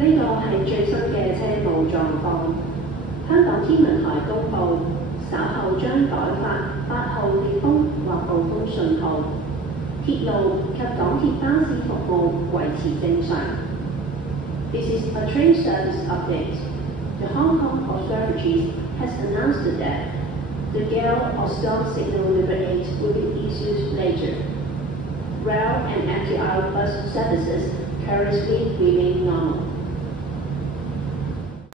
呢個係最新嘅車務狀況。香港天文台公佈，稍後將改發8號烈風或暴風信號，鐵路及港鐵巴士服務維持正常。This is a train service update. The Hong Kong authorities has announced that the gale or storm signal number 8 will be issued later. Rail and MTR bus services currently remain normal.